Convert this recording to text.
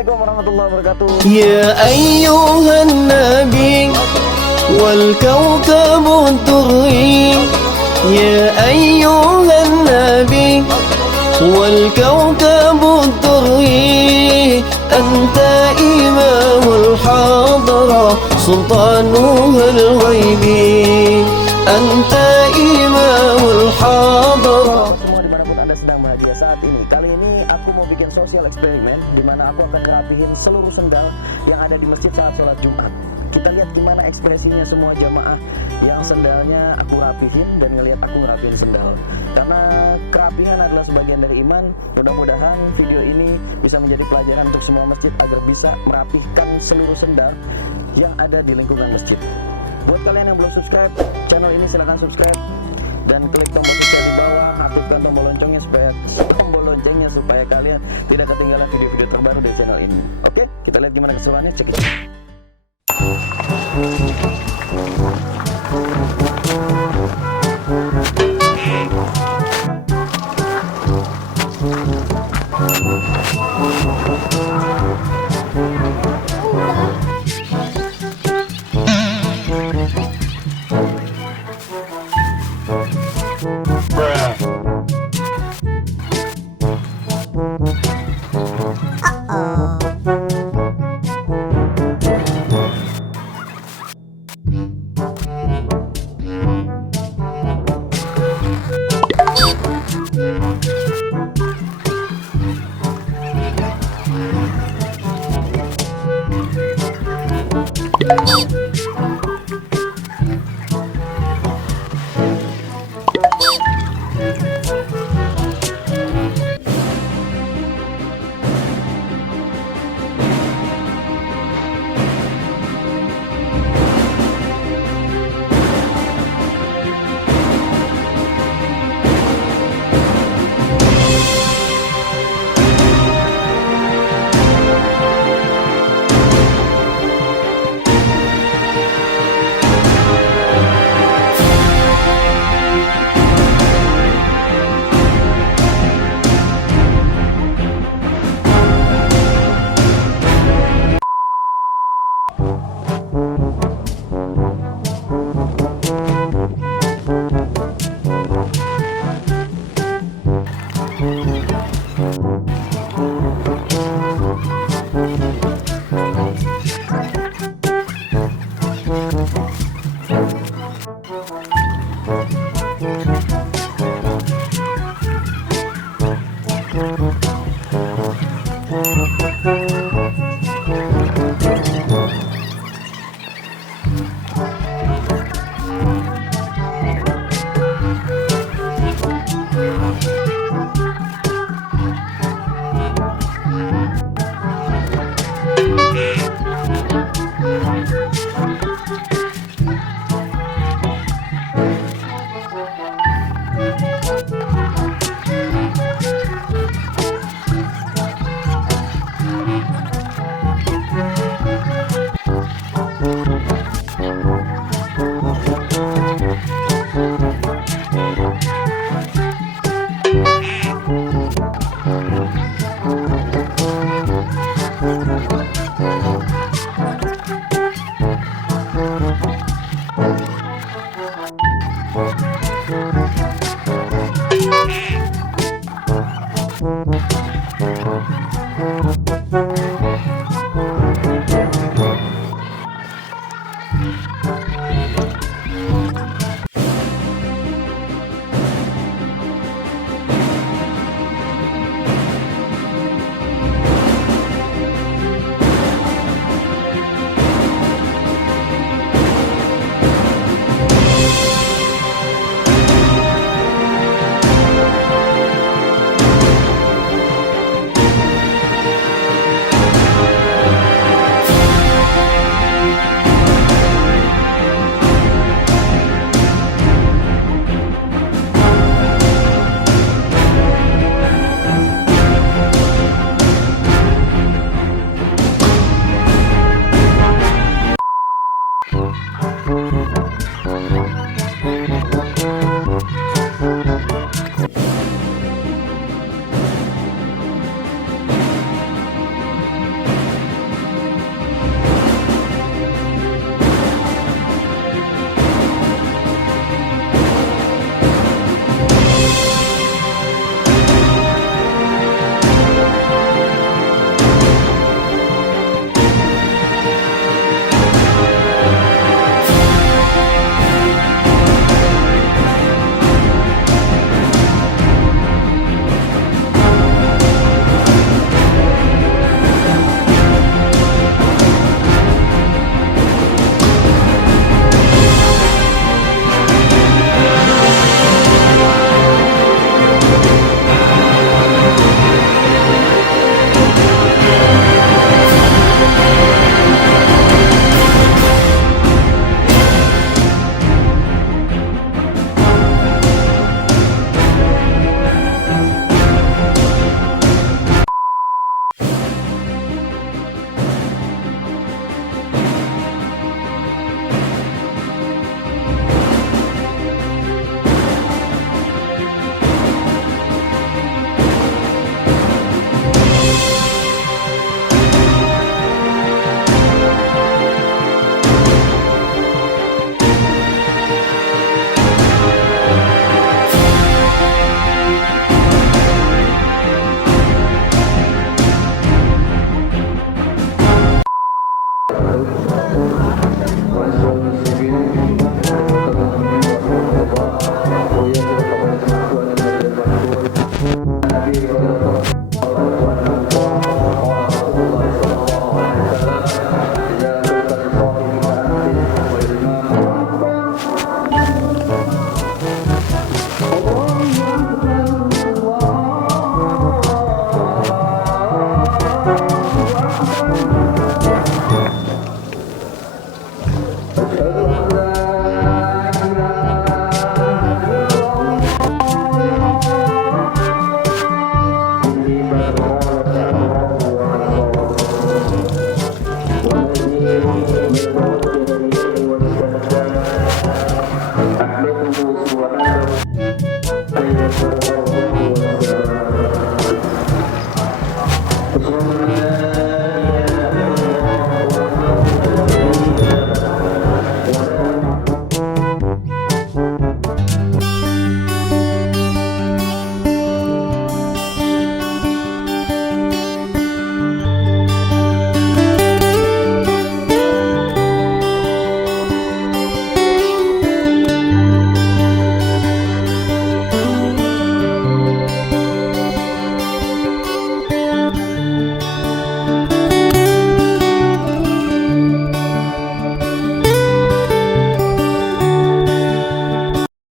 Assalamualaikum warahmatullahi wabarakatuh. Ya ayyuhan nabi wal kawkabu turri, ya ayyuhan nabi wal kawkabu turri, anta imamul hadra sultanuhul ghaibi, anta imamul hadra. Semua dimanapun Anda sedang bahagia saat ini. Kali ini aku mau bikin sosial eksperimen di mana aku akan rapihin seluruh sendal yang ada di masjid saat sholat Jumat. Kita lihat gimana ekspresinya semua jamaah yang sendalnya aku rapihin dan ngelihat aku ngerapihin sendal. Karena kerapihan adalah sebagian dari iman. Mudah-mudahan video ini bisa menjadi pelajaran untuk semua masjid agar bisa merapihkan seluruh sendal yang ada di lingkungan masjid. Buat kalian yang belum subscribe channel ini, silahkan subscribe dan klik tombol subscribe di bawah, aktifkan tombol loncengnya supaya kalian tidak ketinggalan video-video terbaru dari channel ini. Oke, kita lihat gimana keseruannya, cek it.